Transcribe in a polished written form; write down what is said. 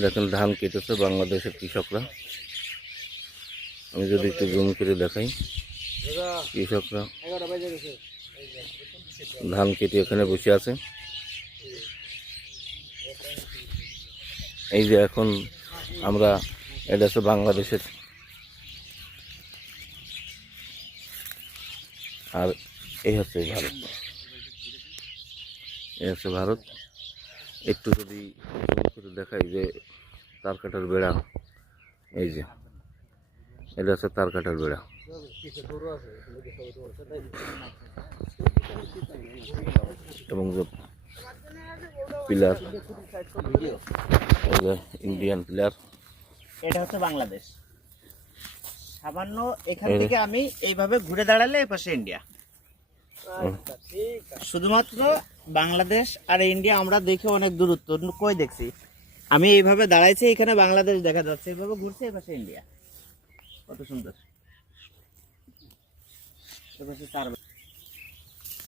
দেখেন ধান কেটেছে বাংলাদেশের কৃষকরা। আমি যদি একটু জুম করে দেখাই, কৃষকরা ধান কেটে এখানে বসে আছে। এই যে এখন আমরা, এটা হচ্ছে বাংলাদেশের, আর এই হচ্ছে ভারত। এই হচ্ছে ভারত। একটু যদি জুম করে দেখাই যে তার কাটার বেড়া, এই যে এটা হচ্ছে তার কাটার বেড়া। এবং যে পিলার, ইন্ডিয়ান পিলার, এটা হচ্ছে বাংলাদেশ। সামান্য এখান থেকে আমি এইভাবে ঘুরে দাঁড়ালে এই পাশে ইন্ডিয়া। শুধুমাত্র বাংলাদেশ আর ইন্ডিয়া আমরা দেখে অনেক দূরত্ব কই দেখছি। আমি এইভাবে দাঁড়াইছি, এখানে বাংলাদেশ দেখা যাচ্ছে, এইভাবে ঘুরছে এই পাশে ইন্ডিয়া। কত সুন্দর।